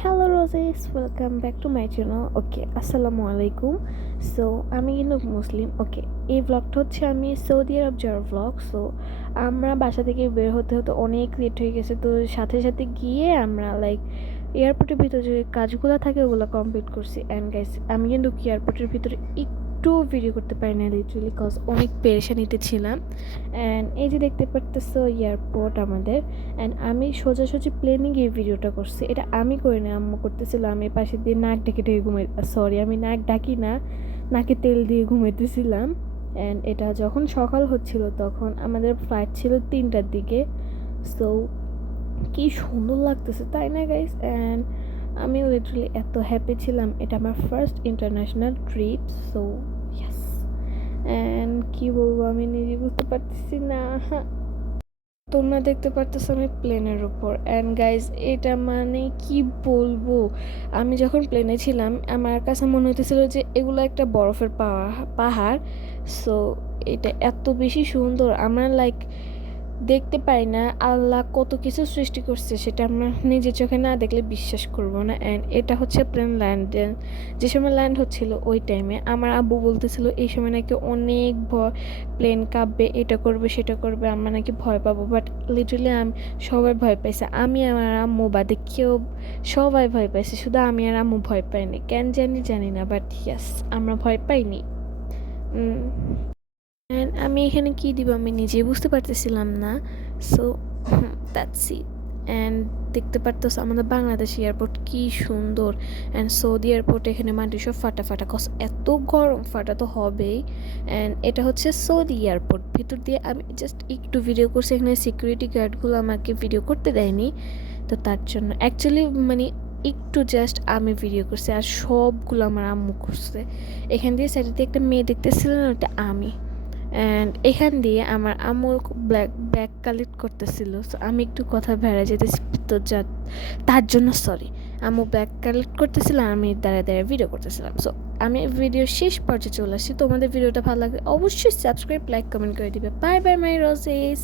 Hello roses, welcome back to my channel. Okay, আসসালামু আলাইকুম। So আমি কিন্তু মুসলিম। ওকে, এই ব্লগটা হচ্ছে আমি সৌদি আরব যাওয়ার ব্লগ। সো আমরা বাসা থেকে বের হতে হতে অনেক লেট হয়ে গেছে, তো সাথে সাথে গিয়ে আমরা এয়ারপোর্টের ভিতরে যে কাজগুলো থাকে ওগুলো কমপ্লিট করছি। অ্যান্ড গাইস, আমি কিন্তু এয়ারপোর্টের ভিতরে একটু ভিডিও করতে পারি না লিটারালি, কজ অনেক পেরেশানিতে ছিলাম। অ্যান্ড এই যে দেখতে পারতেছো এয়ারপোর্ট আমাদের। অ্যান্ড আমি সোজাসুজি প্লেনে গিয়ে ভিডিওটা করছি। এটা আমি করি না, আম্মু করতেছিল। আমি পাশে দিয়ে নাক ডেকে ডেকে সরি, আমি নাক ডাকি না, নাকে তেল দিয়ে ঘুমাইতেছিলাম। অ্যান্ড এটা যখন সকাল হচ্ছিল তখন আমাদের ফ্লাইট ছিল 3টার দিকে। সো কি সুন্দর লাগতেছে তাই না গাইস? অ্যান্ড আমি লিটারালি এত হ্যাপি ছিলাম, এটা আমার first international trip. So yes, and কি বলবো আমি নিজে বুঝতে পারতেছি না। তোমরা দেখতে পারতেছো আমি প্লেনের উপর। অ্যান্ড গাইজ, এটা মানে কি বলবো, আমি যখন প্লেনে ছিলাম আমার কাছে মনে হতেছিল যে এগুলো একটা বরফের পাহাড়। সো এটা এত বেশি সুন্দর, আমরা দেখতে পাই না আল্লাহ কত কিছু সৃষ্টি করছে, সেটা আমরা নিজের চোখে না দেখলে বিশ্বাস করব না। অ্যান্ড এটা হচ্ছে প্লেন ল্যান্ড, যে সময় ল্যান্ড হচ্ছিল ওই টাইমে আমার আব্বু বলতেছিল এই সময় নাকি অনেক ভয়, প্লেন কাঁপবে, এটা করবে সেটা করবে, আমরা নাকি ভয় পাবো। বাট লিটারালি আমি, সবাই ভয় পাইছে, আমি আমার আম্মু বাদে কেউ, সবাই ভয় পাইছে, শুধু আমি আর আম্মু ভয় পাইনি, কেন জানি না, বাট ইয়াস, আমরা ভয় পাইনি। অ্যান্ড আমি এখানে কী দিব আমি নিজেই বুঝতে পারতেছিলাম না। So that's it. অ্যান্ড দেখতে পারতেছ আমাদের বাংলাদেশ এয়ারপোর্ট কী সুন্দর। অ্যান্ড সৌদি এয়ারপোর্ট এখানে মাটি সব ফাটা ফাটা, কস এত গরম, ফাটা তো হবেই। অ্যান্ড এটা হচ্ছে সৌদি এয়ারপোর্ট, ভিতর দিয়ে আমি জাস্ট একটু ভিডিও করছি, এখানে সিকিউরিটি গার্ডগুলো আমাকে ভিডিও করতে দেয়নি, তো তার জন্য অ্যাকচুয়ালি মানে একটু জাস্ট আমি ভিডিও করছি, আর সবগুলো আমার আম্মু করছে। এখান দিয়ে সাইডে দিয়ে একটা মেয়ে দেখতেছিলেন, ওটা আমি। অ্যান্ড এখান দিয়ে আমার আম্মু ব্যাগ কালেক্ট করতেছিল। সো আমি একটু কথা বেড়ে যেতেছি, তো যা তার জন্য সরি। আম্মু ব্যাগ কালেক্ট করতেছিল, আমি দাঁড়ায় দাঁড়ায় ভিডিও করতেছিলাম। সো আমি ভিডিও শেষ পর্যায়ে চলে আসছি। তোমাদের ভিডিওটা ভালো লাগে অবশ্যই সাবস্ক্রাইব, লাইক, কমেন্ট করে দিবে। Bye bye my roses.